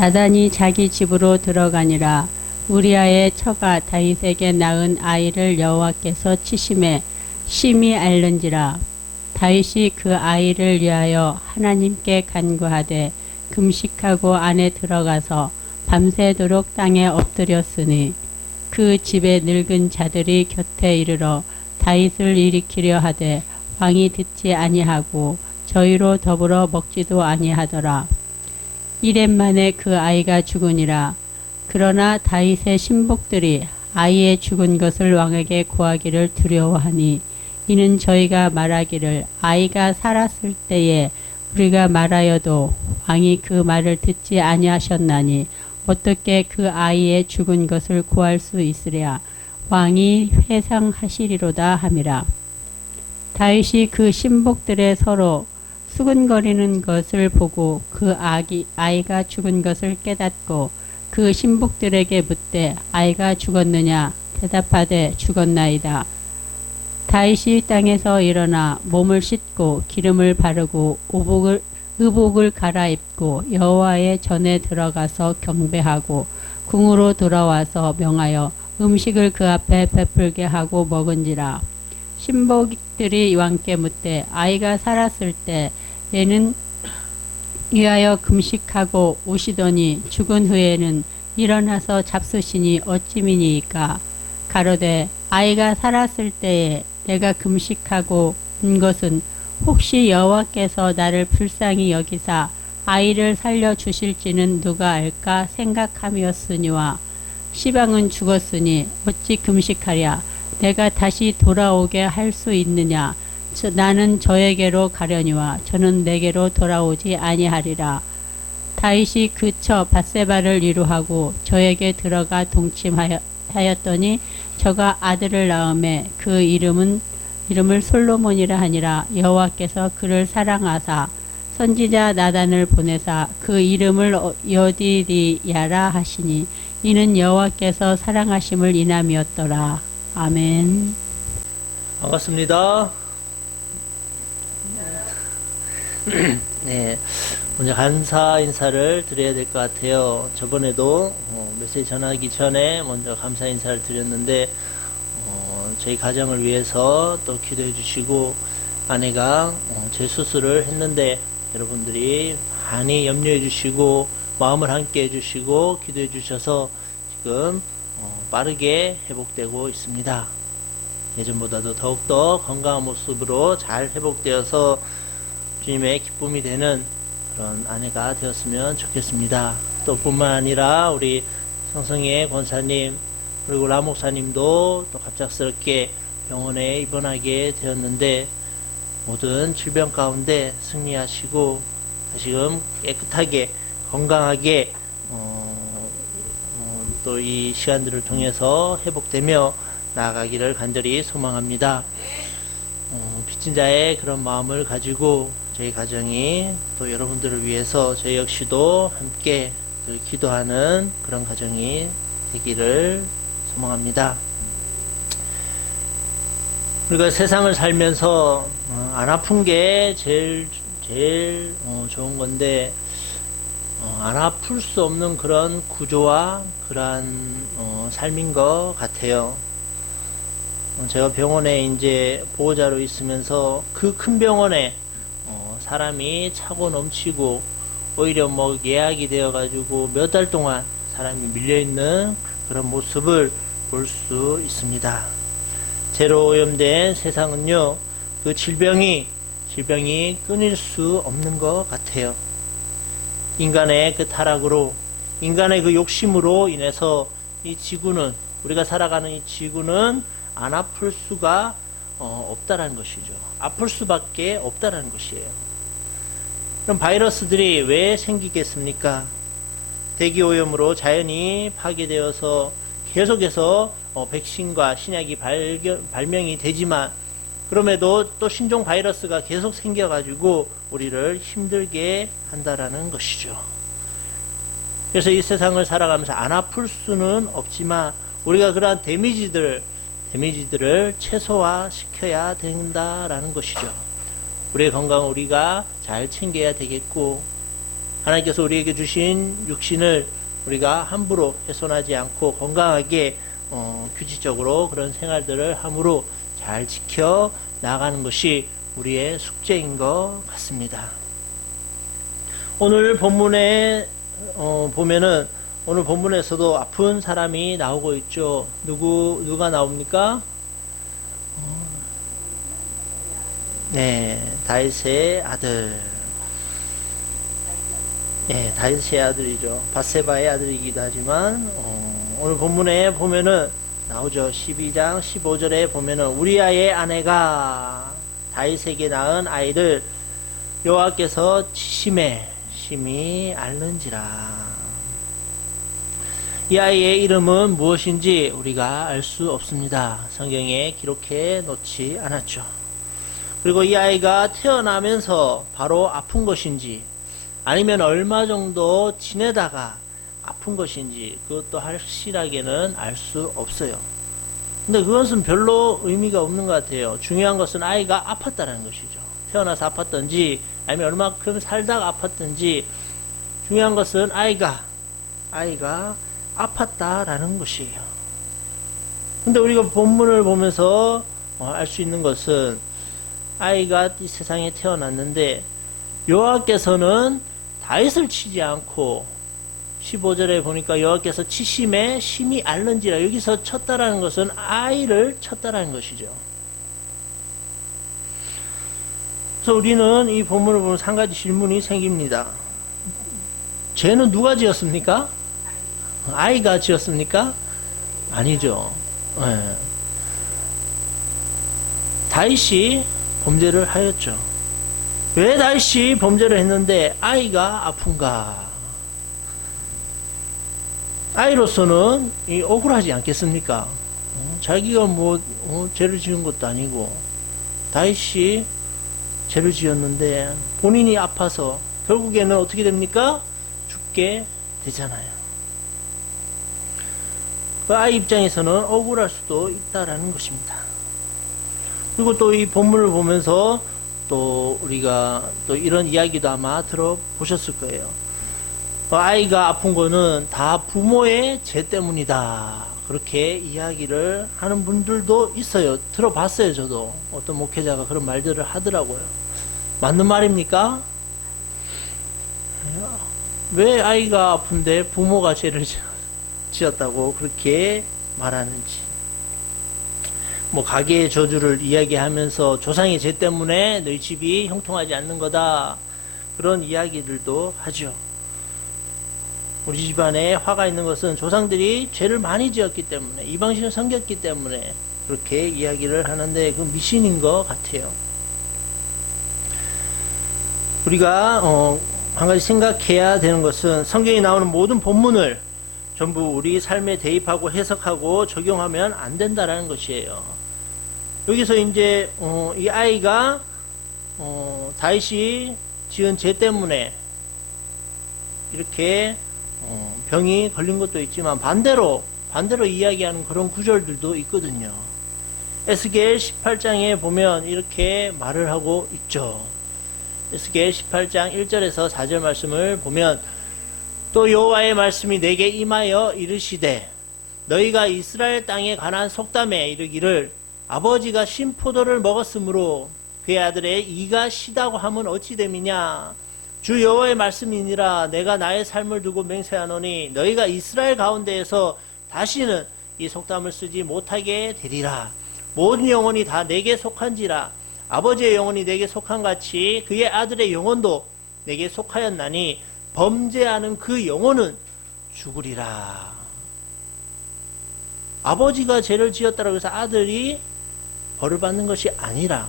나단이 자기 집으로 들어가니라. 우리아의 처가 다윗에게 낳은 아이를 여호와께서 치심에 심히 앓는지라. 다윗이 그 아이를 위하여 하나님께 간구하되 금식하고 안에 들어가서 밤새도록 땅에 엎드렸으니 그 집에 늙은 자들이 곁에 이르러 다윗을 일으키려 하되 왕이 듣지 아니하고 저희로 더불어 먹지도 아니하더라. 이렙 만에 그 아이가 죽으니라. 그러나 다윗의 신복들이 아이의 죽은 것을 왕에게 고하기를 두려워하니 이는 저희가 말하기를 아이가 살았을 때에 우리가 말하여도 왕이 그 말을 듣지 아니하셨나니 어떻게 그 아이의 죽은 것을 구할 수 있으랴. 왕이 회상하시리로다 함이라. 다윗이 그 신복들의 서로 수근거리는 것을 보고 그 아이가 죽은 것을 깨닫고 그 신복들에게 묻되 아이가 죽었느냐. 대답하되 죽었나이다. 다윗이 땅에서 일어나 몸을 씻고 기름을 바르고 의복을 갈아입고 여호와의 전에 들어가서 경배하고 궁으로 돌아와서 명하여 음식을 그 앞에 베풀게 하고 먹은지라. 신복들이 왕께 묻되 아이가 살았을 때 얘는 위하여 금식하고 오시더니 죽은 후에는 일어나서 잡수시니 어찌미니이까. 가로되 아이가 살았을 때에 내가 금식하고 온 것은 혹시 여호와께서 나를 불쌍히 여기사 아이를 살려 주실지는 누가 알까 생각함이었으니와 시방은 죽었으니 어찌 금식하랴. 내가 다시 돌아오게 할 수 있느냐. 나는 저에게로 가려니와 저는 내게로 돌아오지 아니하리라. 다윗이 그쳐 밧세바를 위로하고 저에게 들어가 동침하였더니 저가 아들을 낳음에 그 이름을 솔로몬이라 하니라. 여호와께서 그를 사랑하사 선지자 나단을 보내사 그 이름을 여디디야라 하시니 이는 여호와께서 사랑하심을 인함이었더라. 아멘. 반갑습니다. 네, 먼저 감사 인사를 드려야 될 것 같아요. 저번에도 메시지 전하기 전에 먼저 감사 인사를 드렸는데 저희 가정을 위해서 또 기도해 주시고 아내가 재수술을 했는데 여러분들이 많이 염려해 주시고 마음을 함께 해 주시고 기도해 주셔서 지금 빠르게 회복되고 있습니다. 예전보다도 더욱더 건강한 모습으로 잘 회복되어서 주님의 기쁨이 되는 그런 아내가 되었으면 좋겠습니다. 또 뿐만 아니라 우리 성성의 권사님 그리고 라 목사님도 또 갑작스럽게 병원에 입원하게 되었는데 모든 질병 가운데 승리하시고 다시금 깨끗하게 건강하게 또 이 시간들을 통해서 회복되며 나아가기를 간절히 소망합니다. 빚진 자의 그런 마음을 가지고 저희 가정이 또 여러분들을 위해서 저희 역시도 함께 기도하는 그런 가정이 되기를 소망합니다. 우리가 세상을 살면서 안 아픈 게 제일 좋은 건데 안 아플 수 없는 그런 구조와 그러한 삶인 것 같아요. 제가 병원에 이제 보호자로 있으면서 그 큰 병원에 사람이 차고 넘치고 오히려 뭐 예약이 되어 가지고 몇 달 동안 사람이 밀려있는 그런 모습을 볼 수 있습니다. 죄로 오염된 세상은요, 그 질병이 끊일 수 없는 것 같아요. 인간의 그 타락으로, 인간의 그 욕심으로 인해서 이 지구는, 우리가 살아가는 이 지구는 안 아플 수가 없다라는 것이죠. 아플 수밖에 없다라는 것이에요. 그럼 바이러스들이 왜 생기겠습니까? 대기오염으로 자연이 파괴되어서 계속해서 백신과 신약이 발명이 되지만 그럼에도 또 신종 바이러스가 계속 생겨가지고 우리를 힘들게 한다라는 것이죠. 그래서 이 세상을 살아가면서 안 아플 수는 없지만 우리가 그러한 데미지들을 최소화시켜야 된다라는 것이죠. 우리의 건강을 우리가 잘 챙겨야 되겠고 하나님께서 우리에게 주신 육신을 우리가 함부로 훼손하지 않고 건강하게 규칙적으로 그런 생활들을 함으로 잘 지켜 나가는 것이 우리의 숙제인 것 같습니다. 오늘 본문에 보면은 오늘 본문에서도 아픈 사람이 나오고 있죠. 누가 나옵니까? 네, 다윗의 아들. 네, 다윗의 아들이죠. 밧세바의 아들이기도 하지만 오늘 본문에 보면은 나오죠. 12장 15절에 보면은 우리아의 아내가 다윗에게 낳은 아이를 여호와께서 치심에 심히 앓는지라. 이 아이의 이름은 무엇인지 우리가 알 수 없습니다. 성경에 기록해 놓지 않았죠. 그리고 이 아이가 태어나면서 바로 아픈 것인지 아니면 얼마 정도 지내다가 아픈 것인지 그것도 확실하게는 알 수 없어요. 근데 그것은 별로 의미가 없는 것 같아요. 중요한 것은 아이가 아팠다는 것이죠. 태어나서 아팠던지 아니면 얼마큼 살다가 아팠던지 중요한 것은 아이가 아팠다라는 것이에요. 근데 우리가 본문을 보면서 알 수 있는 것은 아이가 이 세상에 태어났는데 여호와께서는 다윗을 치지 않고 15절에 보니까 여호와께서 치심에 심히 앓는지라. 여기서 쳤다라는 것은 아이를 쳤다라는 것이죠. 그래서 우리는 이 본문을 보면 한 가지 질문이 생깁니다. 죄는 누가 지었습니까? 아이가 지었습니까? 아니죠. 네. 다윗이 범죄를 하였죠. 왜 다윗이 범죄를 했는데 아이가 아픈가? 아이로서는 억울하지 않겠습니까? 자기가 죄를 지은 것도 아니고 다윗이 죄를 지었는데 본인이 아파서 결국에는 어떻게 됩니까? 죽게 되잖아요. 그 아이 입장에서는 억울할 수도 있다라는 것입니다. 그리고 또 이 본문을 보면서 또 우리가 또 이런 이야기도 아마 들어보셨을 거예요. 아이가 아픈 거는 다 부모의 죄 때문이다. 그렇게 이야기를 하는 분들도 있어요. 들어봤어요, 저도. 어떤 목회자가 그런 말들을 하더라고요. 맞는 말입니까? 왜 아이가 아픈데 부모가 죄를 지었다고 그렇게 말하는지. 가계의 저주를 이야기하면서 조상의 죄 때문에 너희 집이 형통하지 않는 거다. 그런 이야기들도 하죠. 우리 집안에 화가 있는 것은 조상들이 죄를 많이 지었기 때문에 이방신을 섬겼기 때문에 그렇게 이야기를 하는데 그 미신인 것 같아요. 우리가 한 가지 생각해야 되는 것은 성경에 나오는 모든 본문을 전부 우리 삶에 대입하고 해석하고 적용하면 안 된다라는 것이에요. 여기서 이제 이 아이가 다윗이 지은 죄 때문에 이렇게 병이 걸린 것도 있지만 반대로 이야기하는 그런 구절들도 있거든요. 에스겔 18장에 보면 이렇게 말을 하고 있죠. 에스겔 18장 1절에서 4절 말씀을 보면 또 여호와의 말씀이 내게 임하여 이르시되 너희가 이스라엘 땅에 관한 속담에 이르기를 아버지가 신포도를 먹었으므로 그의 아들의 이가 시다고 하면 어찌 됨이냐. 주 여호와의 말씀이니라. 내가 나의 삶을 두고 맹세하노니 너희가 이스라엘 가운데에서 다시는 이 속담을 쓰지 못하게 되리라. 모든 영혼이 다 내게 속한지라. 아버지의 영혼이 내게 속한 같이 그의 아들의 영혼도 내게 속하였나니 범죄하는 그 영혼은 죽으리라. 아버지가 죄를 지었다고 해서 아들이 벌을 받는 것이 아니라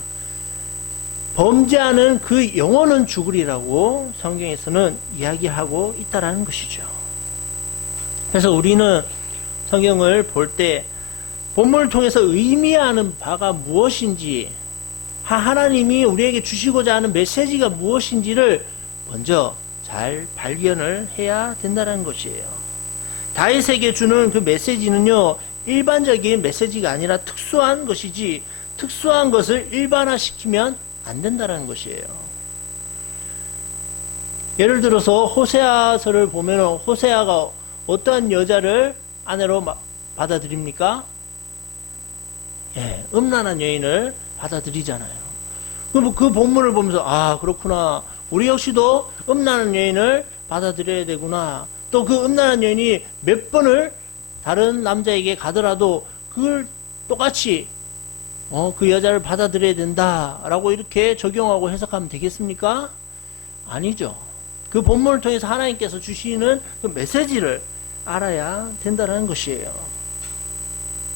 범죄하는 그 영혼은 죽으리라고 성경에서는 이야기하고 있다라는 것이죠. 그래서 우리는 성경을 볼 때 본문을 통해서 의미하는 바가 무엇인지, 하나님이 우리에게 주시고자 하는 메시지가 무엇인지를 먼저 잘 발견을 해야 된다는 것이에요. 다윗에게 주는 그 메시지는요, 일반적인 메시지가 아니라 특수한 것이지, 특수한 것을 일반화시키면 안 된다는 것이에요. 예를 들어서 호세아서를 보면 호세아가 어떠한 여자를 아내로 받아들입니까? 예, 음란한 여인을 받아들이잖아요. 그럼 그 본문을 보면서 아 그렇구나, 우리 역시도 음란한 여인을 받아들여야 되구나. 또 그 음란한 여인이 몇 번을 다른 남자에게 가더라도 그걸 똑같이 그 여자를 받아들여야 된다라고 이렇게 적용하고 해석하면 되겠습니까? 아니죠. 그 본문을 통해서 하나님께서 주시는 그 메시지를 알아야 된다는 것이에요.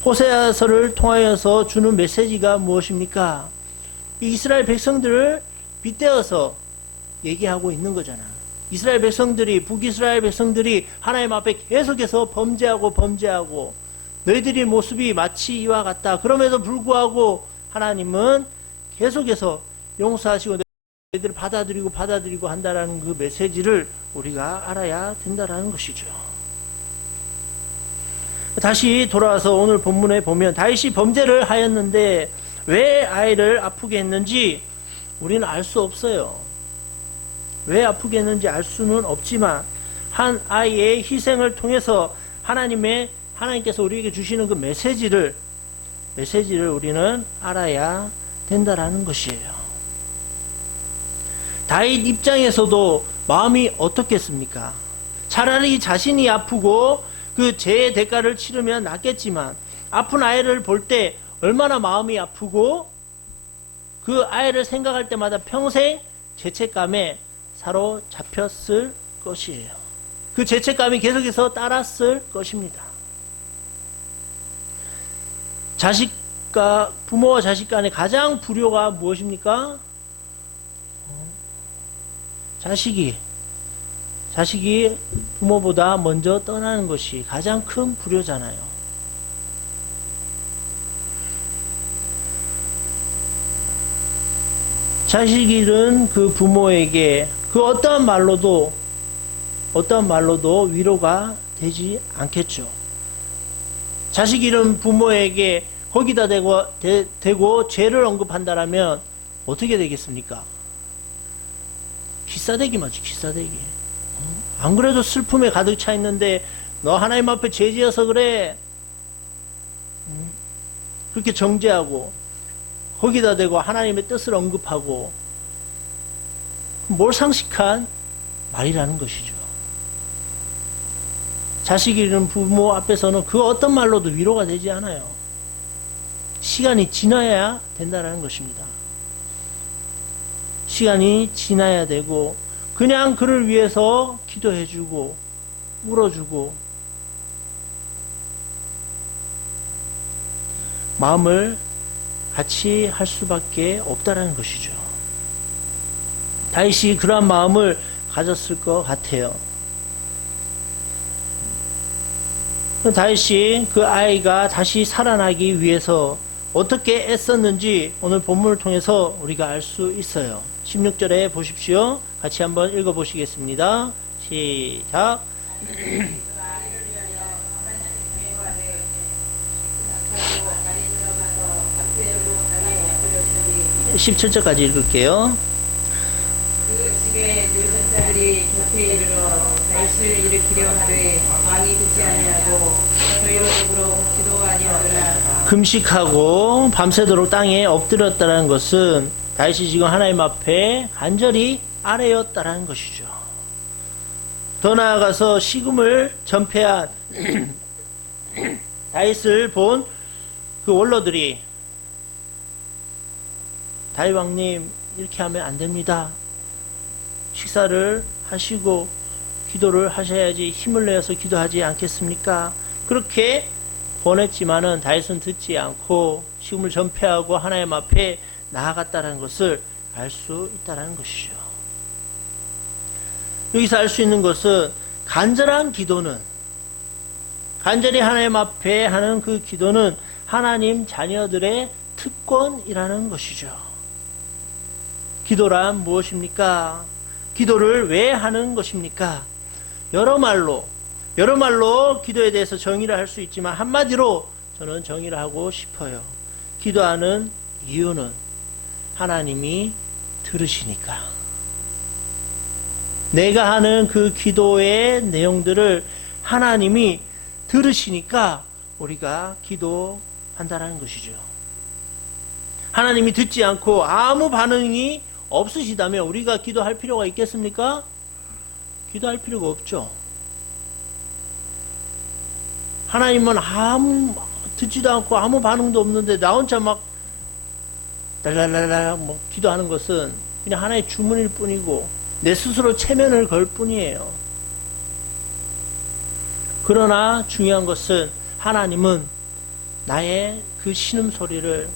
호세아서를 통하여서 주는 메시지가 무엇입니까? 이스라엘 백성들을 빗대어서 얘기하고 있는 거잖아. 이스라엘 백성들이, 북이스라엘 백성들이 하나님 앞에 계속해서 범죄하고 너희들의 모습이 마치 이와 같다. 그럼에도 불구하고 하나님은 계속해서 용서하시고 너희들을 받아들이고 한다라는 그 메시지를 우리가 알아야 된다라는 것이죠. 다시 돌아와서 오늘 본문에 보면 다윗이 범죄를 하였는데 왜 아이를 아프게 했는지 우리는 알 수 없어요. 왜 아프게 했는지 알 수는 없지만 한 아이의 희생을 통해서 하나님께서 우리에게 주시는 그 메시지를 우리는 알아야 된다라는 것이에요. 다윗 입장에서도 마음이 어떻겠습니까? 차라리 자신이 아프고 그 죄의 대가를 치르면 낫겠지만 아픈 아이를 볼 때 얼마나 마음이 아프고 그 아이를 생각할 때마다 평생 죄책감에 사로잡혔을 것이에요. 그 죄책감이 계속해서 따랐을 것입니다. 부모와 자식 간의 가장 불효가 무엇입니까? 자식이 부모보다 먼저 떠나는 것이 가장 큰 불효잖아요. 자식이 잃은 그 부모에게 그 어떠한 말로도 위로가 되지 않겠죠. 자식 잃은 부모에게 거기다 대고 죄를 언급한다라면 어떻게 되겠습니까? 기싸대기 맞지, 기싸대기. 안 그래도 슬픔에 가득 차 있는데 너 하나님 앞에 죄 지어서 그래. 그렇게 정죄하고 거기다 대고 하나님의 뜻을 언급하고 몰상식한 말이라는 것이죠. 자식이 잃은 부모 앞에서는 그 어떤 말로도 위로가 되지 않아요. 시간이 지나야 된다는 것입니다. 시간이 지나야 되고 그냥 그를 위해서 기도해주고 울어주고 마음을 같이 할 수밖에 없다라는 것이죠. 다윗이 그러한 마음을 가졌을 것 같아요. 다윗이 그 아이가 다시 살아나기 위해서 어떻게 애썼는지 오늘 본문을 통해서 우리가 알 수 있어요. 16절에 보십시오. 같이 한번 읽어보시겠습니다. 시작. 17절까지 읽을게요. 그 집에 늙은 자들이 곁에 이르러 다윗을 일으키려 하되 왕이 듣지 아니하고 저희로 더불어 기도가 아니하더라. 금식하고 밤새도록 땅에 엎드렸다는 것은 다윗이 지금 하나님 앞에 간절히 아뢰었다는 것이죠. 더 나아가서 식음을 전폐한 다윗을 본 그 원로들이 다윗 왕님 이렇게 하면 안 됩니다. 식사를 하시고 기도를 하셔야지 힘을 내어서 기도하지 않겠습니까? 그렇게 권했지만은 다윗은 듣지 않고 식음을 전폐하고 하나님 앞에 나아갔다는 것을 알 수 있다는 것이죠. 여기서 알 수 있는 것은 간절한 기도는, 간절히 하나님 앞에 하는 그 기도는 하나님 자녀들의 특권이라는 것이죠. 기도란 무엇입니까? 기도를 왜 하는 것입니까? 여러 말로 기도에 대해서 정의를 할 수 있지만 한마디로 저는 정의를 하고 싶어요. 기도하는 이유는 하나님이 들으시니까. 내가 하는 그 기도의 내용들을 하나님이 들으시니까 우리가 기도한다는 것이죠. 하나님이 듣지 않고 아무 반응이 없으시다면 우리가 기도할 필요가 있겠습니까? 기도할 필요가 없죠. 하나님은 아무 듣지도 않고 아무 반응도 없는데 나 혼자 막 달랄랄랄 뭐 기도하는 것은 그냥 하나의 주문일 뿐이고 내 스스로 체면을 걸 뿐이에요. 그러나 중요한 것은 하나님은 나의 그 신음소리를,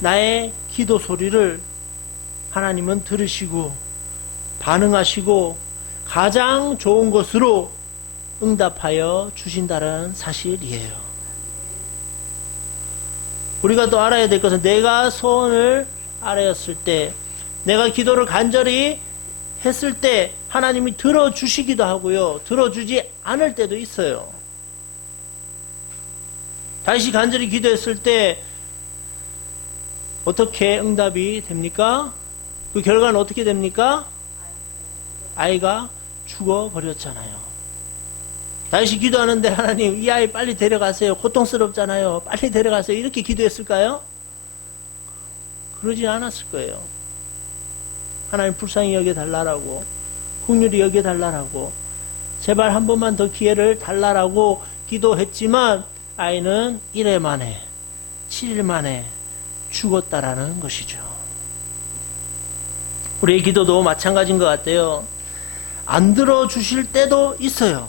나의 기도 소리를 하나님은 들으시고 반응하시고 가장 좋은 것으로 응답하여 주신다는 사실이에요. 우리가 또 알아야 될 것은 내가 소원을 아뢰었을 때, 내가 기도를 간절히 했을 때 하나님이 들어주시기도 하고요, 들어주지 않을 때도 있어요. 다시 간절히 기도했을 때 어떻게 응답이 됩니까? 그 결과는 어떻게 됩니까? 아이가 죽어버렸잖아요. 다시 기도하는데 하나님 이 아이 빨리 데려가세요. 고통스럽잖아요. 빨리 데려가세요. 이렇게 기도했을까요? 그러지 않았을 거예요. 하나님 불쌍히 여겨달라고, 긍휼히 여겨달라고, 제발 한 번만 더 기회를 달라고 기도했지만 아이는 1회 만에 7일 만에 죽었다라는 것이죠. 우리의 기도도 마찬가지인 것 같아요. 안 들어주실 때도 있어요.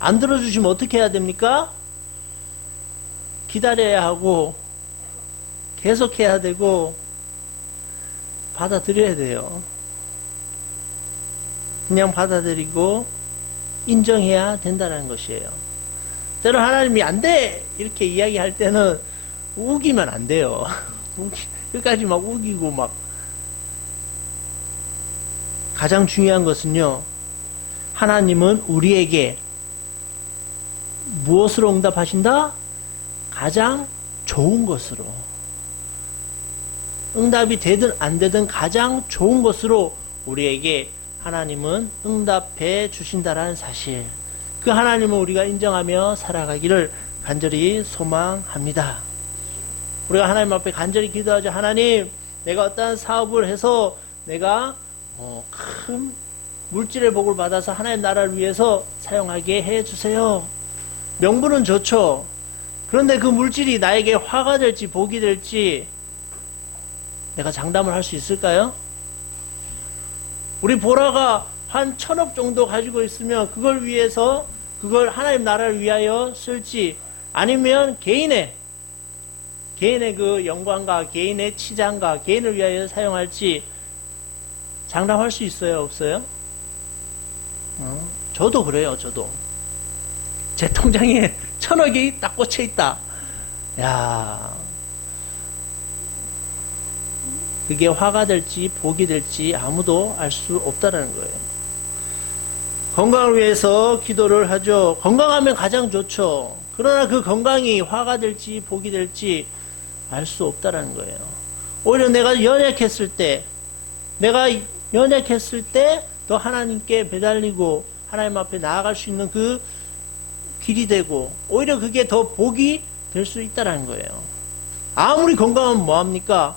안 들어주시면 어떻게 해야 됩니까? 기다려야 하고 계속해야 되고 받아들여야 돼요. 그냥 받아들이고 인정해야 된다는 것이에요. 때로 하나님이 안 돼! 이렇게 이야기할 때는 우기면 안 돼요. 끝까지 막 우기고 막. 가장 중요한 것은요, 하나님은 우리에게 무엇으로 응답하신다? 가장 좋은 것으로. 응답이 되든 안 되든 가장 좋은 것으로 우리에게 하나님은 응답해 주신다라는 사실. 그 하나님은 우리가 인정하며 살아가기를 간절히 소망합니다. 우리가 하나님 앞에 간절히 기도하죠. 하나님, 내가 어떠한 사업을 해서 내가 큰 물질의 복을 받아서 하나님 나라를 위해서 사용하게 해주세요. 명분은 좋죠. 그런데 그 물질이 나에게 화가 될지 복이 될지 내가 장담을 할 수 있을까요? 우리 보라가 한 1,000억 정도 가지고 있으면 그걸 위해서, 그걸 하나님 나라를 위하여 쓸지, 아니면 개인의 그 영광과 개인의 치장과 개인을 위하여 사용할지 장담할 수 있어요? 없어요? 저도 그래요. 저도 제 통장에 1,000억이 딱 꽂혀 있다. 야, 그게 화가 될지 복이 될지 아무도 알 수 없다는 거예요. 건강을 위해서 기도를 하죠. 건강하면 가장 좋죠. 그러나 그 건강이 화가 될지 복이 될지 알 수 없다는 거예요. 오히려 내가 연약했을 때 더 하나님께 배달리고 하나님 앞에 나아갈 수 있는 그 길이 되고, 오히려 그게 더 복이 될 수 있다는 거예요. 아무리 건강하면 뭐합니까?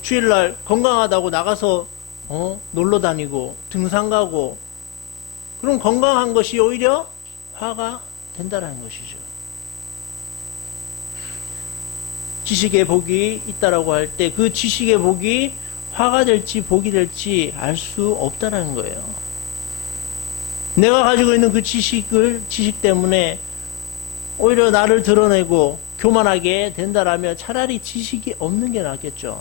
주일날 건강하다고 나가서 놀러 다니고 등산 가고, 그럼 건강한 것이 오히려 화가 된다는 것이죠. 지식의 복이 있다라고 할 때 그 지식의 복이 화가 될지 복이 될지 알 수 없다는 거예요. 내가 가지고 있는 그 지식 때문에 오히려 나를 드러내고 교만하게 된다라면 차라리 지식이 없는 게 낫겠죠.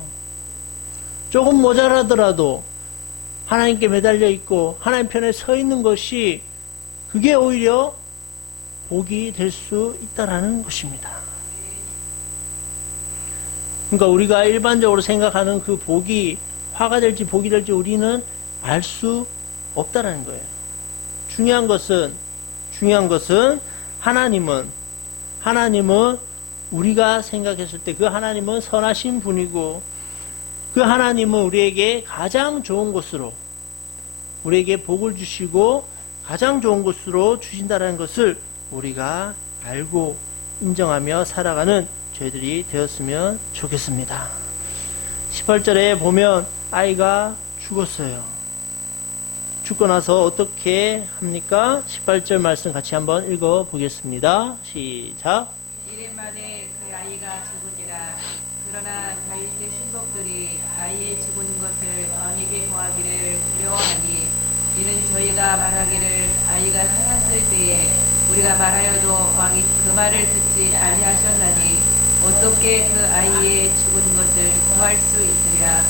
조금 모자라더라도 하나님께 매달려 있고 하나님 편에 서 있는 것이, 그게 오히려 복이 될 수 있다라는 것입니다. 그러니까 우리가 일반적으로 생각하는 그 복이 화가 될지 복이 될지 우리는 알 수 없다라는 거예요. 중요한 것은 하나님은 우리가 생각했을 때 그 하나님은 선하신 분이고, 그 하나님은 우리에게 가장 좋은 것으로 우리에게 복을 주시고 가장 좋은 곳으로 주신다는 것을 우리가 알고 인정하며 살아가는 저희들이 되었으면 좋겠습니다. 18절에 보면 아이가 죽었어요. 죽고 나서 어떻게 합니까? 18절 말씀 같이 한번 읽어 보겠습니다. 시작. 이래 만에 그 아이가 죽으니라. 그러나 다윗의 신복들이 아이의 죽은 것을 왕에게 고하기를 두려워하니 이는 저희가 말하기를 아이가 살았을 때에 우리가 말하여도 왕이 그 말을 듣지 아니하셨나니 어떻게 그 아이의 죽은 것을 구할 수 있으랴.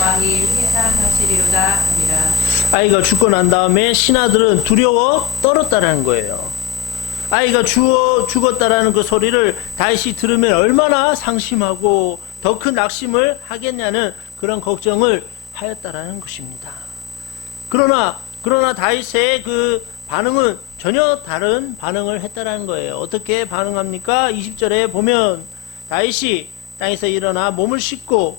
왕이 회상하시리로다 하니라. 아이가 죽고 난 다음에 신하들은 두려워 떨었다라는 거예요. 아이가 죽었다라는 그 소리를 다윗이 들으면 얼마나 상심하고 더 큰 낙심을 하겠냐는 그런 걱정을 하였다라는 것입니다. 그러나 다윗의 그 반응은 전혀 다른 반응을 했다라는 거예요. 어떻게 반응합니까? 20절에 보면 다윗이 땅에서 일어나 몸을 씻고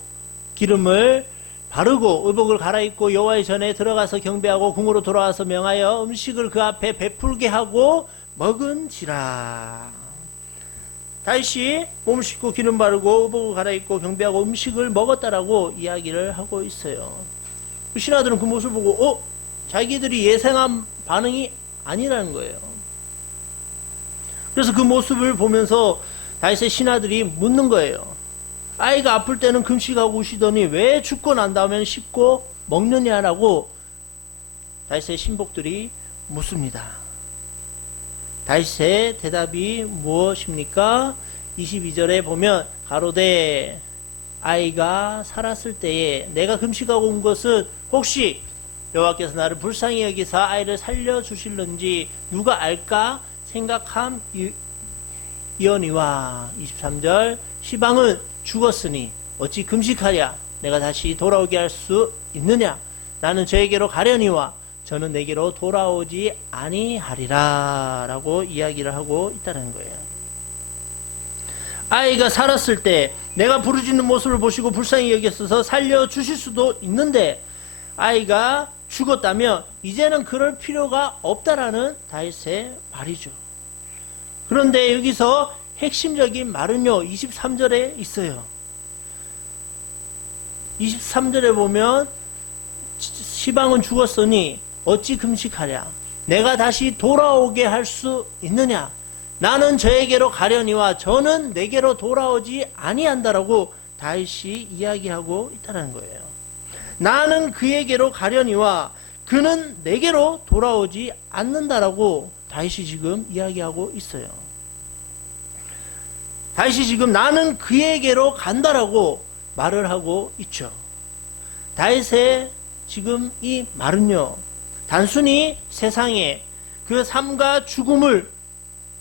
기름을 바르고 의복을 갈아입고 여호와의 전에 들어가서 경배하고 궁으로 돌아와서 명하여 음식을 그 앞에 베풀게 하고 먹은지라. 다윗이 몸을 씻고 기름 바르고 의복을 갈아입고 경배하고 음식을 먹었다라고 이야기를 하고 있어요. 신하들은 그 모습을 보고 자기들이 예상한 반응이 아니라는 거예요. 그래서 그 모습을 보면서 다윗의 신하들이 묻는 거예요. 아이가 아플 때는 금식하고 우시더니 왜 죽고 난 다음에는 씻고 먹느냐라고 다윗의 신복들이 묻습니다. 다윗의 대답이 무엇입니까? 22절에 보면 가로되 아이가 살았을 때에 내가 금식하고 온 것은 혹시 여호와께서 나를 불쌍히 여기사 아이를 살려주실는지 누가 알까 생각함이오니와. 23절 시방은 죽었으니 어찌 금식하랴. 내가 다시 돌아오게 할 수 있느냐. 나는 저에게로 가려니와 저는 내게로 돌아오지 아니하리라 라고 이야기를 하고 있다는 거예요. 아이가 살았을 때 내가 부르짖는 모습을 보시고 불쌍히 여겼어서 살려주실 수도 있는데 아이가 죽었다면 이제는 그럴 필요가 없다라는 다윗의 말이죠. 그런데 여기서 핵심적인 말은요 23절에 있어요. 23절에 보면 시방은 죽었으니 어찌 금식하랴. 내가 다시 돌아오게 할 수 있느냐. 나는 저에게로 가려니와 저는 내게로 돌아오지 아니한다라고 다윗이 이야기하고 있다는 거예요. 나는 그에게로 가려니와 그는 내게로 돌아오지 않는다라고 다윗이 지금 이야기하고 있어요. 다윗이 지금 나는 그에게로 간다라고 말을 하고 있죠. 다윗의 지금 이 말은요 단순히 세상의 그 삶과 죽음을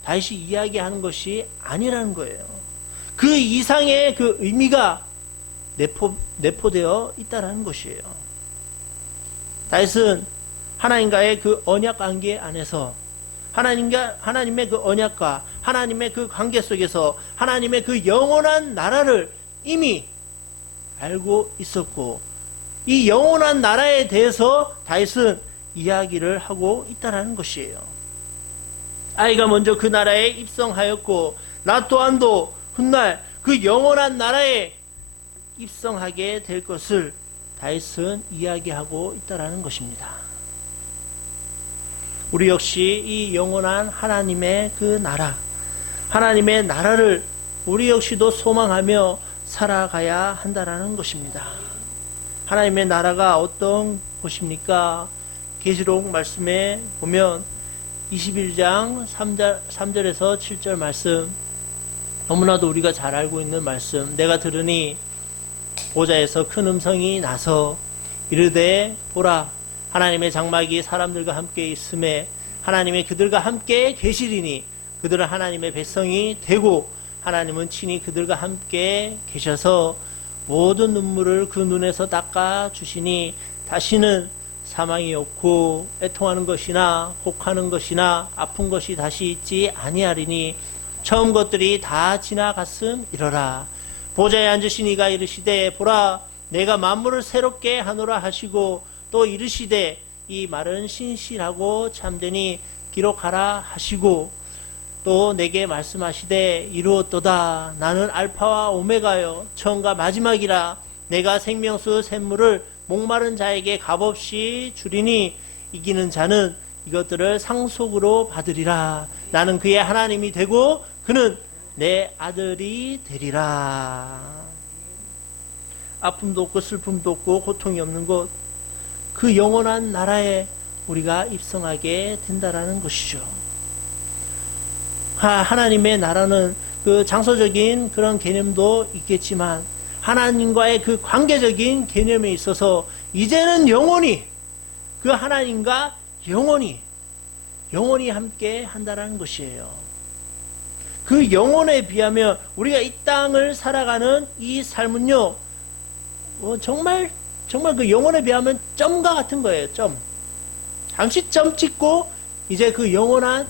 다윗이 이야기하는 것이 아니라는 거예요. 그 이상의 그 의미가 내포되어 있다는 것이에요. 다윗은 하나님과의 그 언약 관계 안에서 하나님의 그 언약과 하나님의 그 관계 속에서 하나님의 그 영원한 나라를 이미 알고 있었고 이 영원한 나라에 대해서 다윗은 이야기를 하고 있다는 것이에요. 아이가 먼저 그 나라에 입성하였고 나 또한도 훗날 그 영원한 나라에 입성하게 될 것을 다윗은 이야기하고 있다는 것입니다. 우리 역시 이 영원한 하나님의 그 나라, 하나님의 나라를 우리 역시도 소망하며 살아가야 한다는 것입니다. 하나님의 나라가 어떤 곳입니까? 계시록 말씀에 보면 21장 3절에서 7절 말씀, 너무나도 우리가 잘 알고 있는 말씀. 내가 들으니 보좌에서 큰 음성이 나서 이르되 보라 하나님의 장막이 사람들과 함께 있음에 하나님의 그들과 함께 계시리니 그들은 하나님의 백성이 되고 하나님은 친히 그들과 함께 계셔서 모든 눈물을 그 눈에서 닦아 주시니 다시는 사망이 없고 애통하는 것이나 곡하는 것이나 아픈 것이 다시 있지 아니하리니 처음 것들이 다 지나갔음이러라. 보좌에 앉으신 이가 이르시되 보라 내가 만물을 새롭게 하노라 하시고 또 이르시되 이 말은 신실하고 참되니 기록하라 하시고 또 내게 말씀하시되 이루었도다. 나는 알파와 오메가요 처음과 마지막이라. 내가 생명수 샘물을 목마른 자에게 값없이 주리니 이기는 자는 이것들을 상속으로 받으리라. 나는 그의 하나님이 되고 그는 내 아들이 되리라. 아픔도 없고 슬픔도 없고 고통이 없는 곳, 그 영원한 나라에 우리가 입성하게 된다라는 것이죠. 하나님의 나라는 그 장소적인 그런 개념도 있겠지만 하나님과의 그 관계적인 개념에 있어서 이제는 영원히 그 하나님과 영원히 함께 한다는 것이에요. 그 영혼에 비하면 우리가 이 땅을 살아가는 이 삶은요, 정말 그 영혼에 비하면 점과 같은 거예요. 점. 잠시 점 찍고 이제 그 영원한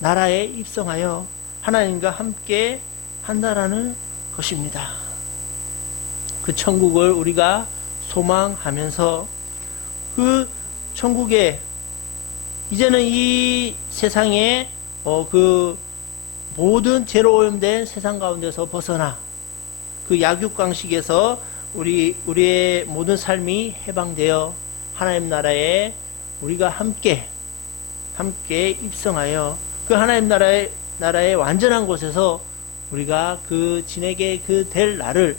나라에 입성하여 하나님과 함께 한다라는 것입니다. 그 천국을 우리가 소망하면서 그 천국에 이제는 이 세상에 그 모든 죄로 오염된 세상 가운데서 벗어나 그 약육강식에서 우리의 모든 삶이 해방되어 하나님 나라에 우리가 함께 입성하여 그 하나님 나라의 완전한 곳에서 우리가 그 지내게 그 될 날을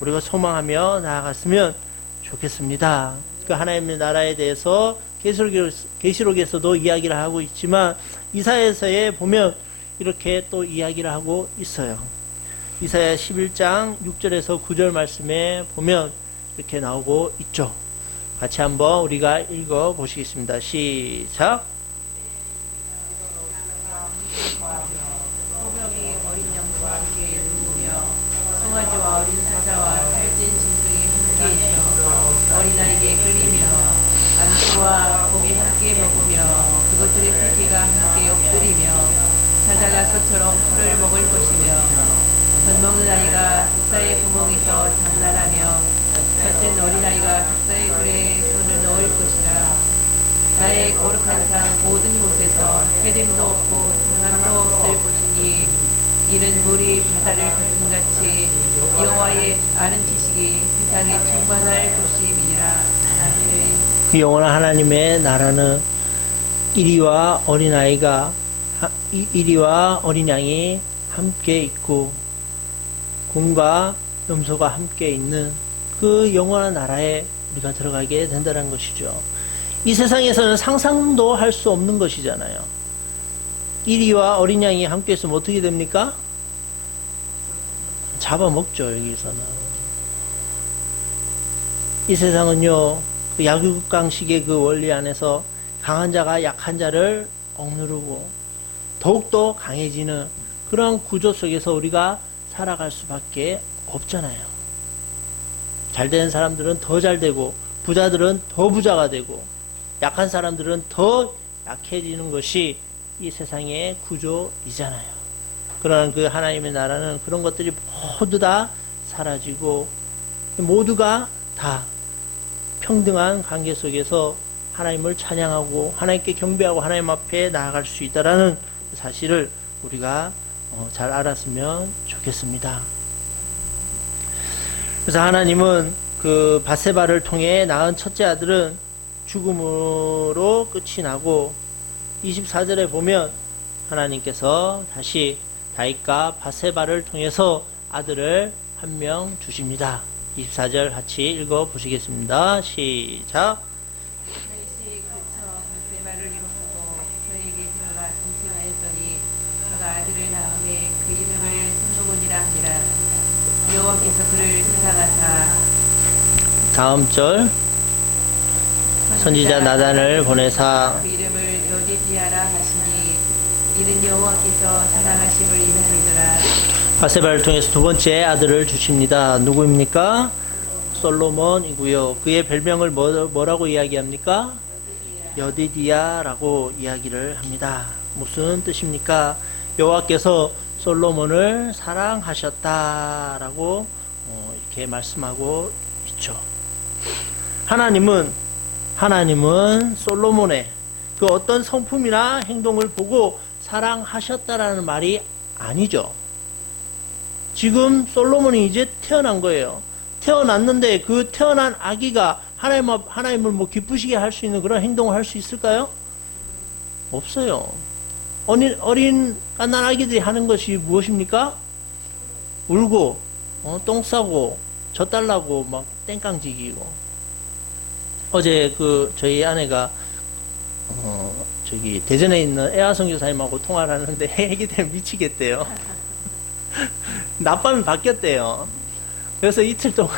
우리가 소망하며 나아갔으면 좋겠습니다. 그 하나님의 나라에 대해서 계시록에서도 이야기를 하고 있지만 이사야서에 보면 이렇게 또 이야기를 하고 있어요. 이사야 11장 6절에서 9절 말씀에 보면 이렇게 나오고 있죠. 같이 한번 우리가 읽어 보시겠습니다. 시작. 소명이 어린 양과 함께 누우며 송아지와 어린 사자와 살찐 짐승이 함께 있어 어린아이에게 끌리며 안수와 곰이 함께 먹으며 그것들의 새끼가 함께 엎드리며 사자가 소처럼 풀을 먹을 것이며 젖먹는 아이가 독사의 구멍에서 장난하며 젖된 어린아이가 독사의 굴에 손을 넣을 것이라. 나의 거룩한 상 모든 곳에서 헤림도 없고 장난도 없을 것이니 이는 물이 바다를 걷음같이 여호와의 아는 지식이 세상에 충만할 것임이니라. 그 영원한 하나님의 나라는 이리와 어린 양이 함께 있고 곰과 염소가 함께 있는 그 영원한 나라에 우리가 들어가게 된다는 것이죠. 이 세상에서는 상상도 할 수 없는 것이잖아요. 이리와 어린 양이 함께 있으면 어떻게 됩니까? 잡아먹죠. 여기서는 이 세상은요, 그 약육강식의 그 원리 안에서 강한 자가 약한 자를 억누르고 더욱더 강해지는 그런 구조 속에서 우리가 살아갈 수밖에 없잖아요. 잘되는 사람들은 더 잘되고 부자들은 더 부자가 되고 약한 사람들은 더 약해지는 것이 이 세상의 구조이잖아요. 그러나 그 하나님의 나라는 그런 것들이 모두 다 사라지고 모두가 다 평등한 관계 속에서 하나님을 찬양하고 하나님께 경배하고 하나님 앞에 나아갈 수 있다라는 사실을 우리가 잘 알았으면 좋겠습니다. 그래서 하나님은 그 밧세바를 통해 낳은 첫째 아들은 죽음으로 끝이 나고 24절에 보면 하나님께서 다시 다윗과 밧세바를 통해서 아들을 한 명 주십니다. 24절 같이 읽어 보시겠습니다. 시작. 다윗이 그쳐 밧세바를 이룩하고 저에게 들어가 동침하였더니 그가 아들을 낳음에 그 이름을 솔로몬이라 하니라. 여호와께서 그를 사랑하사 다음 절. 선지자 나단을 보내사 그 이름을 여디디아라 하시니 이는 여호와께서 사랑하심을 인하리더라. 밧세바를 통해서 두 번째 아들을 주십니다. 누구입니까? 솔로몬이고요. 그의 별명을 뭐라고 이야기합니까? 여디디아라고 이야기를 합니다. 무슨 뜻입니까? 여호와께서 솔로몬을 사랑하셨다라고 이렇게 말씀하고 있죠. 하나님은 하나님은 솔로몬의 그 어떤 성품이나 행동을 보고 사랑하셨다라는 말이 아니죠. 지금 솔로몬이 이제 태어난 거예요. 태어났는데 그 태어난 아기가 하나님을 뭐 기쁘시게 할 수 있는 그런 행동을 할 수 있을까요? 없어요. 어린 갓난 아기들이 하는 것이 무엇입니까? 울고 똥 싸고 젖 달라고 막 땡깡지기고. 어제 저희 아내가 저기 대전에 있는 애화 선교사님하고 통화를 하는데 애기들 미치겠대요. 낮밤이 바뀌었대요. 그래서 이틀 동안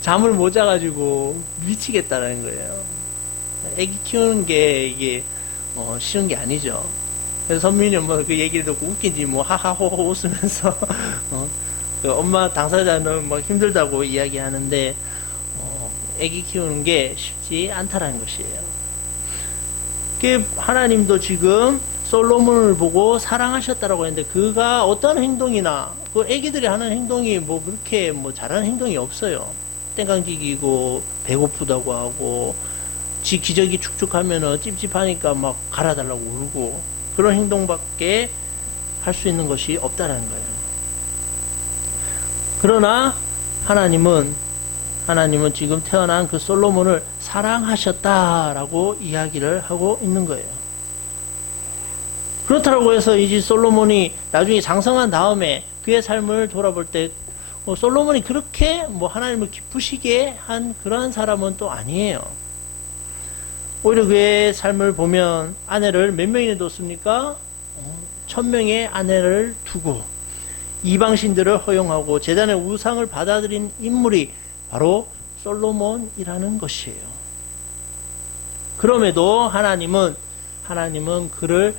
잠을 못 자가지고 미치겠다라는 거예요. 애기 키우는 게 이게 쉬운 게 아니죠. 그래서 선민이 뭐 그 얘기를 듣고 웃긴지 뭐 하하호호 웃으면서 그 엄마 당사자는 뭐 힘들다고 이야기하는데 애기 키우는 게 쉽지 않다라는 것이에요. 하나님도 지금 솔로몬을 보고 사랑하셨다라고 했는데 그가 어떤 행동이나 그 애기들이 하는 행동이 뭐 그렇게 뭐 잘하는 행동이 없어요. 땡깡지기고 배고프다고 하고 지 기저귀 축축하면은 찝찝하니까 막 갈아달라고 울고 그런 행동밖에 할 수 있는 것이 없다라는 거예요. 그러나 하나님은 지금 태어난 그 솔로몬을 사랑하셨다라고 이야기를 하고 있는 거예요. 그렇다고 해서 이제 솔로몬이 나중에 장성한 다음에 그의 삶을 돌아볼 때 솔로몬이 그렇게 뭐 하나님을 기쁘시게 한 그러한 사람은 또 아니에요. 오히려 그의 삶을 보면 아내를 몇 명이나 뒀습니까? 1000명의 아내를 두고 이방신들을 허용하고 제단의 우상을 받아들인 인물이 바로 솔로몬이라는 것이에요. 그럼에도 하나님은 그를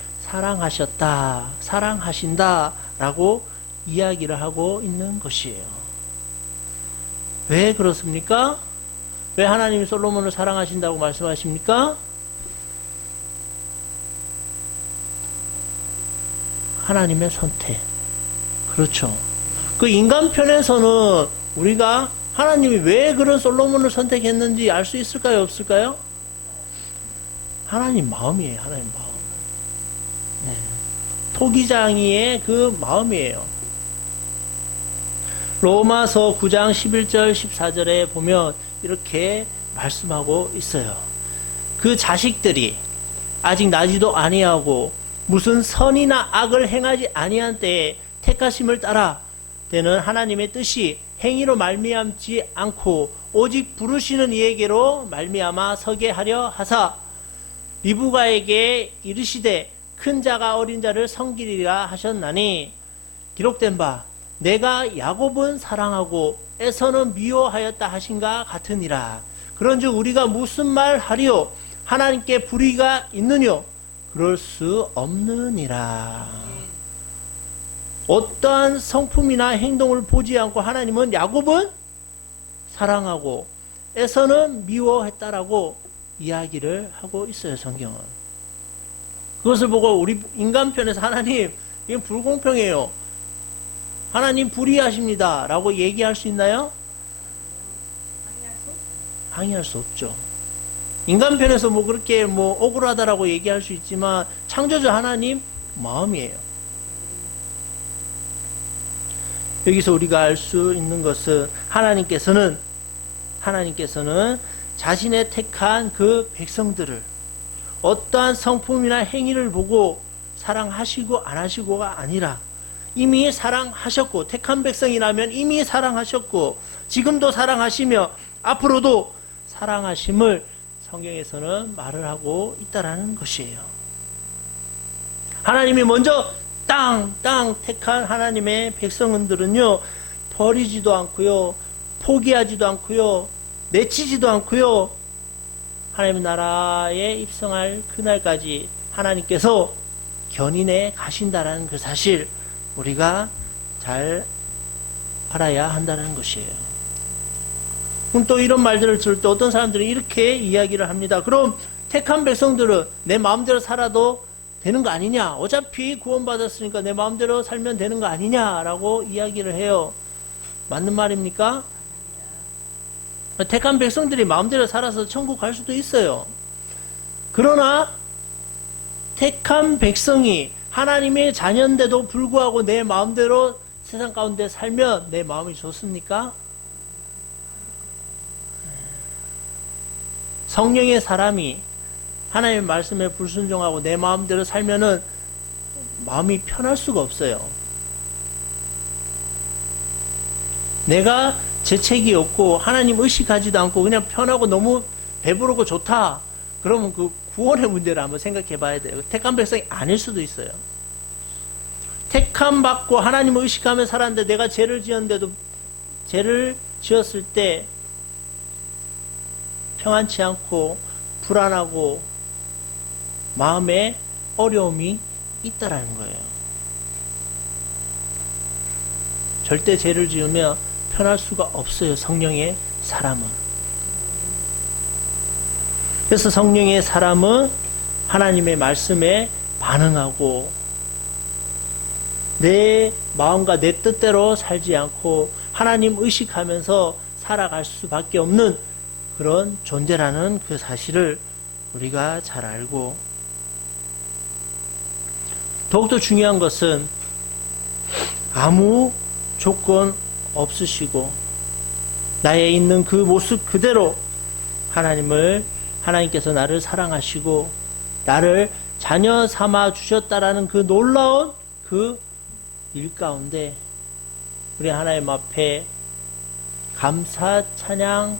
사랑하신다라고 이야기를 하고 있는 것이에요. 왜 그렇습니까? 왜 하나님이 솔로몬을 사랑하신다고 말씀하십니까? 하나님의 선택. 그렇죠. 그 인간 편에서는 우리가 하나님이 왜 그런 솔로몬을 선택했는지 알 수 있을까요? 없을까요? 하나님 마음이에요. 하나님 마음. 네. 토기장이의 그 마음이에요. 로마서 9장 11절 14절에 보면 이렇게 말씀하고 있어요. 그 자식들이 아직 나지도 아니하고 무슨 선이나 악을 행하지 아니한 때에 택하심을 따라 되는 하나님의 뜻이 행위로 말미암지 않고 오직 부르시는 이에게로 말미암아 서게 하려 하사 리브가에게 이르시되 큰 자가 어린 자를 섬기리라 하셨나니 기록된 바 내가 야곱은 사랑하고 에서는 미워하였다 하신가 같으니라. 그런즉 우리가 무슨 말 하리요? 하나님께 불의가 있느뇨? 그럴 수 없느니라. 어떠한 성품이나 행동을 보지 않고 하나님은 야곱은 사랑하고 에서는 미워했다라고 이야기를 하고 있어요. 성경은. 그것을 보고 우리 인간편에서 하나님 이건 불공평해요. 하나님 불의하십니다 라고 얘기할 수 있나요? 항의할 수 없죠. 인간편에서 뭐 그렇게 뭐 억울하다라고 얘기할 수 있지만 창조주 하나님 마음이에요. 여기서 우리가 알 수 있는 것은 하나님께서는 자신의 택한 그 백성들을 어떠한 성품이나 행위를 보고 사랑하시고 안 하시고가 아니라 이미 사랑하셨고 택한 백성이라면 이미 사랑하셨고 지금도 사랑하시며 앞으로도 사랑하심을 성경에서는 말을 하고 있다라는 것이에요. 하나님이 먼저 땅 택한 하나님의 백성들은요 버리지도 않고요 포기하지도 않고요 내치지도 않고요 하나님의 나라에 입성할 그날까지 하나님께서 견인해 가신다라는 그 사실 우리가 잘 알아야 한다는 것이에요. 그럼 또 이런 말들을 들을 때 어떤 사람들은 이렇게 이야기를 합니다. 그럼 택한 백성들은 내 마음대로 살아도 되는 거 아니냐? 어차피 구원받았으니까 내 마음대로 살면 되는 거 아니냐라고 이야기를 해요. 맞는 말입니까? 택한 백성들이 마음대로 살아서 천국 갈 수도 있어요. 그러나 택한 백성이 하나님의 자녀인데도 불구하고 내 마음대로 세상 가운데 살면 내 마음이 좋습니까? 성령의 사람이 하나님의 말씀에 불순종하고 내 마음대로 살면은 마음이 편할 수가 없어요. 내가 재책이 없고 하나님 의식하지도 않고 그냥 편하고 너무 배부르고 좋다. 그러면 그 구원의 문제를 한번 생각해 봐야 돼요. 택한 백성이 아닐 수도 있어요. 택함 받고 하나님을 의식하며 살았는데 내가 죄를 지었는데도 죄를 지었을 때 평안치 않고 불안하고 마음에 어려움이 있다라는 거예요. 절대 죄를 지으면 편할 수가 없어요. 성령의 사람은. 그래서 성령의 사람은 하나님의 말씀에 반응하고 내 마음과 내 뜻대로 살지 않고 하나님 의식하면서 살아갈 수밖에 없는 그런 존재라는 그 사실을 우리가 잘 알고, 더욱더 중요한 것은 아무 조건 없으시고 나에 있는 그 모습 그대로 하나님께서 나를 사랑하시고 나를 자녀 삼아 주셨다라는 그 놀라운 그 일 가운데 우리 하나님 앞에 감사 찬양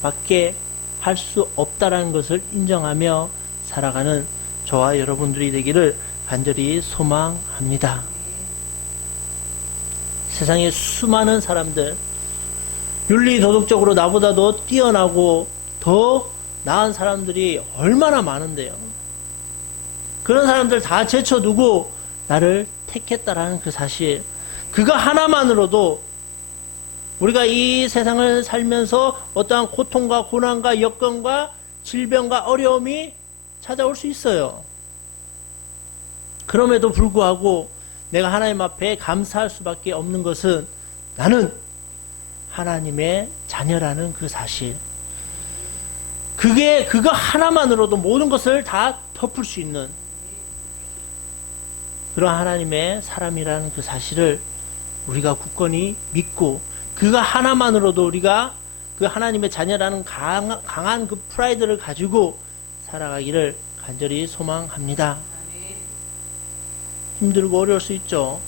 밖에 할 수 없다라는 것을 인정하며 살아가는 저와 여러분들이 되기를 간절히 소망합니다. 세상에 수많은 사람들, 윤리 도덕적으로 나보다도 뛰어나고 더 나은 사람들이 얼마나 많은데요. 그런 사람들 다 제쳐두고 나를 택했다라는 그 사실, 그거 하나만으로도 우리가 이 세상을 살면서 어떠한 고통과 고난과 여건과 질병과 어려움이 찾아올 수 있어요. 그럼에도 불구하고 내가 하나님 앞에 감사할 수밖에 없는 것은 나는 하나님의 자녀라는 그 사실, 그거 하나만으로도 모든 것을 다 덮을 수 있는 그런 하나님의 사람이라는 그 사실을 우리가 굳건히 믿고, 그거 하나만으로도 우리가 그 하나님의 자녀라는 강한 그 프라이드를 가지고 살아가기를 간절히 소망합니다. 힘들고 어려울 수 있죠.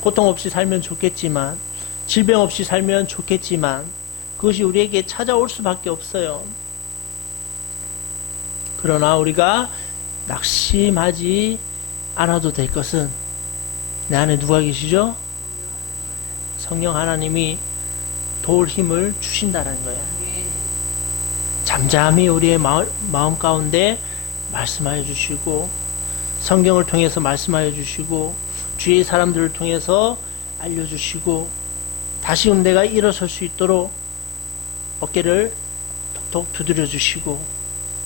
고통 없이 살면 좋겠지만, 질병 없이 살면 좋겠지만, 그것이 우리에게 찾아올 수밖에 없어요. 그러나 우리가 낙심하지 않아도 될 것은, 내 안에 누가 계시죠? 성령 하나님이 도울 힘을 주신다는 거예요. 잠잠히 우리의 마음 가운데 말씀하여 주시고, 성경을 통해서 말씀하여 주시고, 주위의 사람들을 통해서 알려주시고, 다시금 내가 일어설 수 있도록 어깨를 톡톡 두드려 주시고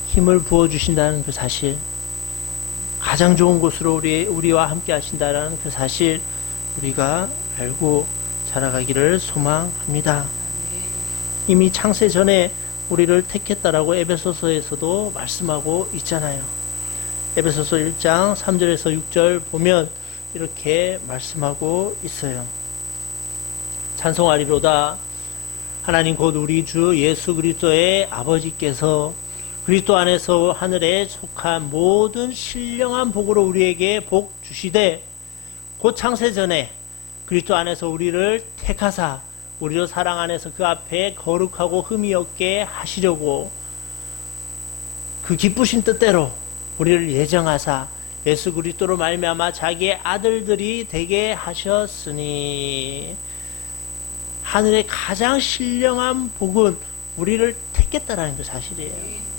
힘을 부어 주신다는 그 사실, 가장 좋은 곳으로 우리와 함께 하신다는 그 사실 우리가 알고 살아가기를 소망합니다. 이미 창세 전에 우리를 택했다라고 에베소서에서도 말씀하고 있잖아요. 에베소서 1장 3절에서 6절 보면 이렇게 말씀하고 있어요. 찬송하리로다. 하나님 곧 우리 주 예수 그리스도의 아버지께서 그리스도 안에서 하늘에 속한 모든 신령한 복으로 우리에게 복 주시되, 곧 창세 전에 그리스도 안에서 우리를 택하사 우리로 사랑 안에서 그 앞에 거룩하고 흠이 없게 하시려고 그 기쁘신 뜻대로 우리를 예정하사 예수 그리스도로 말미암아 자기의 아들들이 되게 하셨으니, 하늘의 가장 신령한 복은 우리를 택했다라는 그 사실이에요.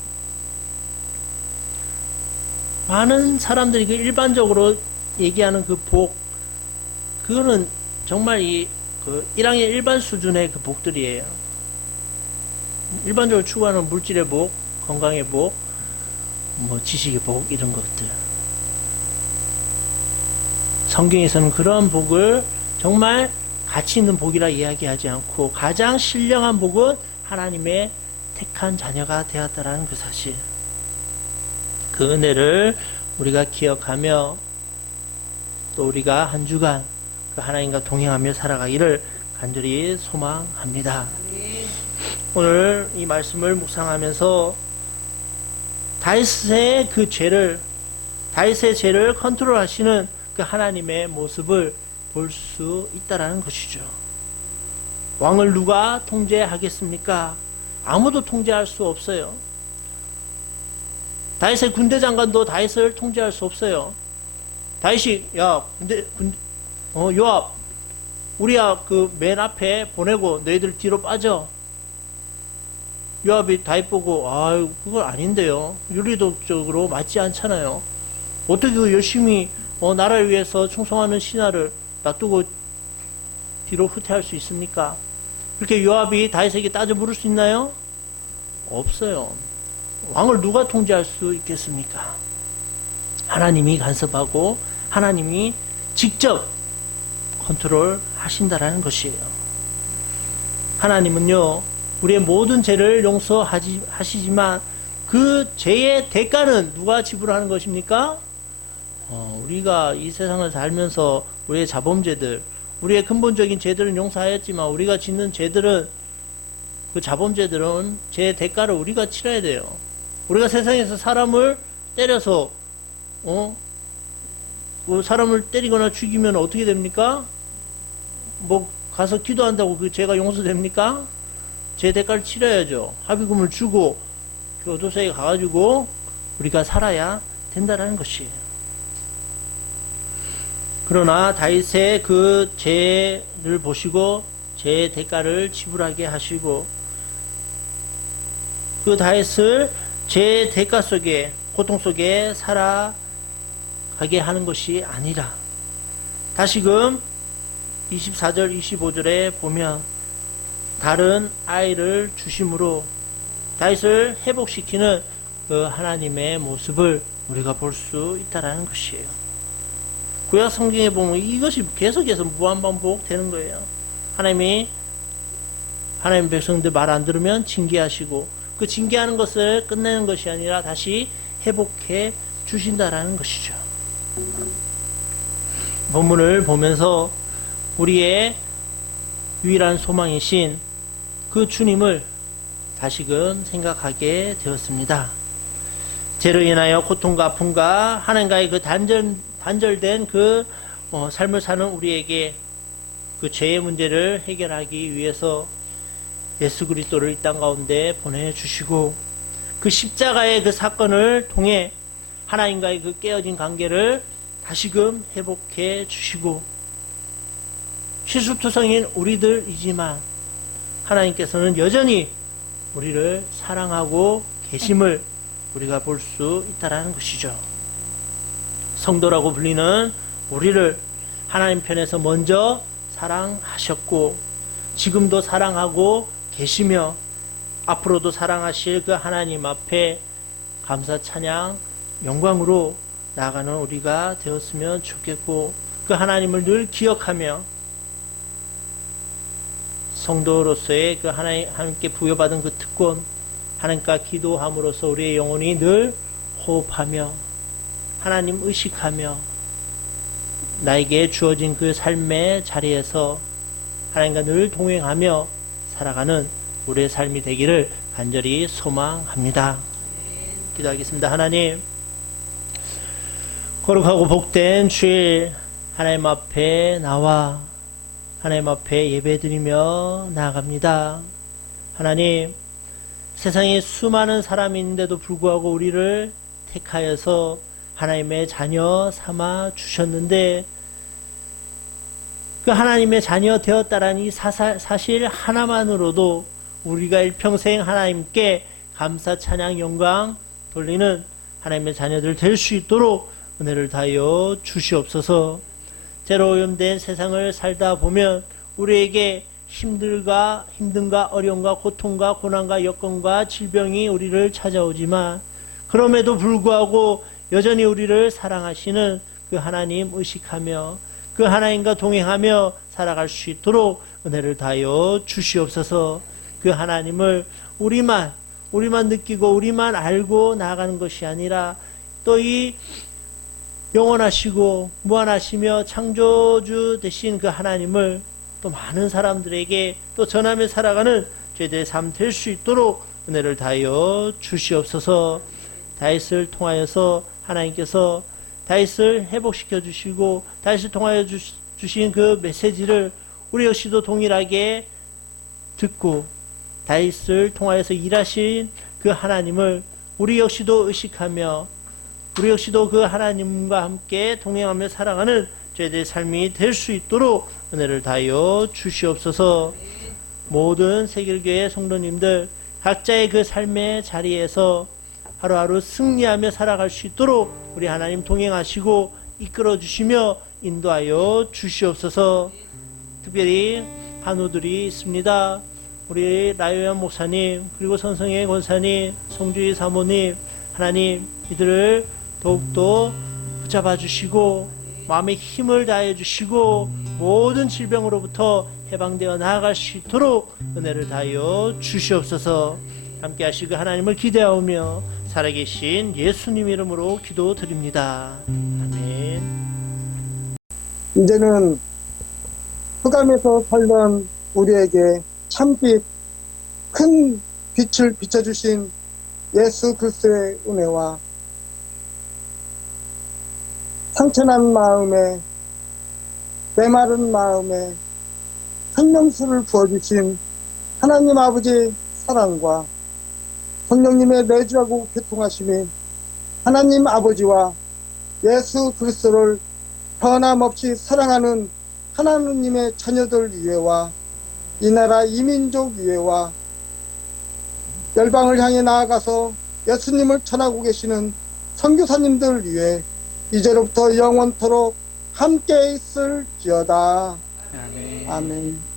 많은 사람들이 그 일반적으로 얘기하는 그 복, 그거는 정말 그 1학년 일반 수준의 그 복들이에요. 일반적으로 추구하는 물질의 복, 건강의 복, 지식의 복, 이런 것들. 성경에서는 그런 복을 정말 가치 있는 복이라 이야기하지 않고, 가장 신령한 복은 하나님의 택한 자녀가 되었다라는 그 사실, 그 은혜를 우리가 기억하며 또 우리가 한 주간 그 하나님과 동행하며 살아가기를 간절히 소망합니다. 오늘 이 말씀을 묵상하면서 다윗의 죄를 컨트롤하시는 그 하나님의 모습을 볼 수 있다라는 것이죠. 왕을 누가 통제하겠습니까? 아무도 통제할 수 없어요. 다윗의 군대 장관도 다윗을 통제할 수 없어요. 다윗이 요압 우리야 그 맨 앞에 보내고 너희들 뒤로 빠져. 요압이 다윗 보고 그건 아닌데요. 윤리도적으로 맞지 않잖아요. 어떻게 그 열심히 나라를 위해서 충성하는 신하를 놔두고 뒤로 후퇴할 수 있습니까? 그렇게 요압이 다윗에게 따져 물을 수 있나요? 없어요. 왕을 누가 통제할 수 있겠습니까? 하나님이 간섭하고 하나님이 직접 컨트롤 하신다라는 것이에요. 하나님은요, 우리의 모든 죄를 용서하시지만 그 죄의 대가는 누가 지불하는 것입니까? 우리가 이 세상을 살면서 우리의 자범죄들, 우리의 근본적인 죄들은 용서하였지만 우리가 짓는 죄들은, 그 자범죄들은 죄의 대가를 우리가 치러야 돼요. 우리가 세상에서 사람을 때려서 그 사람을 때리거나 죽이면 어떻게 됩니까? 가서 기도한다고 그 죄가 용서됩니까? 죄 대가를 치러야죠. 합의금을 주고 교도소에 가가지고 우리가 살아야 된다라는 것이에요. 그러나 다윗의 그 죄를 보시고 죄의 대가를 지불하게 하시고 그 다윗을 죄의 대가 속에, 고통 속에 살아가게 하는 것이 아니라, 다시금 24절 25절에 보면 다른 아이를 주심으로 다윗을 회복시키는 그 하나님의 모습을 우리가 볼 수 있다라는 것이에요. 구약 성경에 보면 이것이 계속해서 무한반복되는 거예요. 하나님 백성들 말 안 들으면 징계하시고, 그 징계하는 것을 끝내는 것이 아니라 다시 회복해 주신다라는 것이죠. 본문을 보면서 우리의 유일한 소망이신 그 주님을 다시금 생각하게 되었습니다. 죄로 인하여 고통과 아픔과 하나님과의 그 단절된 그 삶을 사는 우리에게 그 죄의 문제를 해결하기 위해서 예수 그리스도를 이 땅 가운데 보내주시고, 그 십자가의 그 사건을 통해 하나님과의 그 깨어진 관계를 다시금 회복해 주시고, 실수투성인 우리들이지만 하나님께서는 여전히 우리를 사랑하고 계심을 우리가 볼 수 있다라는 것이죠. 성도라고 불리는 우리를 하나님 편에서 먼저 사랑하셨고 지금도 사랑하고 계시며 앞으로도 사랑하실 그 하나님 앞에 감사 찬양 영광으로 나아가는 우리가 되었으면 좋겠고, 그 하나님을 늘 기억하며 성도로서의 그 하나님께 부여받은 그 특권, 하나님과 기도함으로써 우리의 영혼이 늘 호흡하며 하나님 의식하며 나에게 주어진 그 삶의 자리에서 하나님과 늘 동행하며 살아가는 우리의 삶이 되기를 간절히 소망합니다. 기도하겠습니다. 하나님, 거룩하고 복된 주일 하나님 앞에 나와 하나님 앞에 예배드리며 나아갑니다. 하나님, 세상에 수많은 사람이 있는데도 불구하고 우리를 택하여서 하나님의 자녀 삼아 주셨는데, 그 하나님의 자녀 되었다라는 이 사실 하나만으로도 우리가 일평생 하나님께 감사 찬양 영광 돌리는 하나님의 자녀들 될 수 있도록 은혜를 다하여 주시옵소서. 죄로 오염된 세상을 살다 보면 우리에게 힘든가 어려움과 고통과 고난과 여건과 질병이 우리를 찾아오지만, 그럼에도 불구하고 여전히 우리를 사랑하시는 그 하나님 의식하며 그 하나님과 동행하며 살아갈 수 있도록 은혜를 다하여 주시옵소서. 그 하나님을 우리만 느끼고 우리만 알고 나아가는 것이 아니라 또 이 영원하시고 무한하시며 창조주 되신 그 하나님을 또 많은 사람들에게 또 전하며 살아가는 저희들의 삶 될 수 있도록 은혜를 다하여 주시옵소서. 다윗을 통하여서 하나님께서 다윗을 회복시켜 주시고 다윗을 통하여 주신 그 메시지를 우리 역시도 동일하게 듣고 다윗을 통하여서 일하신 그 하나님을 우리 역시도 의식하며 우리 역시도 그 하나님과 함께 동행하며 살아가는 저희들의 삶이 될 수 있도록 은혜를 다하여 주시옵소서. 모든 세계교회 성도님들 각자의 그 삶의 자리에서 하루하루 승리하며 살아갈 수 있도록 우리 하나님 동행하시고 이끌어 주시며 인도하여 주시옵소서. 특별히 간호들이 있습니다. 우리 라요한 목사님 그리고 선성의 권사님 송주희 사모님 하나님 이들을 더욱더 붙잡아 주시고 마음에 힘을 다해 주시고 모든 질병으로부터 해방되어 나아갈 수 있도록 은혜를 다하여 주시옵소서. 함께 하시고 하나님을 기대하오며 살아계신 예수님 이름으로 기도드립니다. 아멘. 이제는 흑암에서 살던 우리에게 참빛 큰 빛을 비춰주신 예수 그리스도의 은혜와 상처난 마음에 메마른 마음에 생명수를 부어주신 하나님 아버지 사랑과 성령님의 내주하고 교통하심이 하나님 아버지와 예수 그리스도를 변함없이 사랑하는 하나님의 자녀들 위에와 이 나라 이민족 위에와 열방을 향해 나아가서 예수님을 전하고 계시는 선교사님들 위해 이제로부터 영원토록 함께 있을지어다. 아멘. 아멘.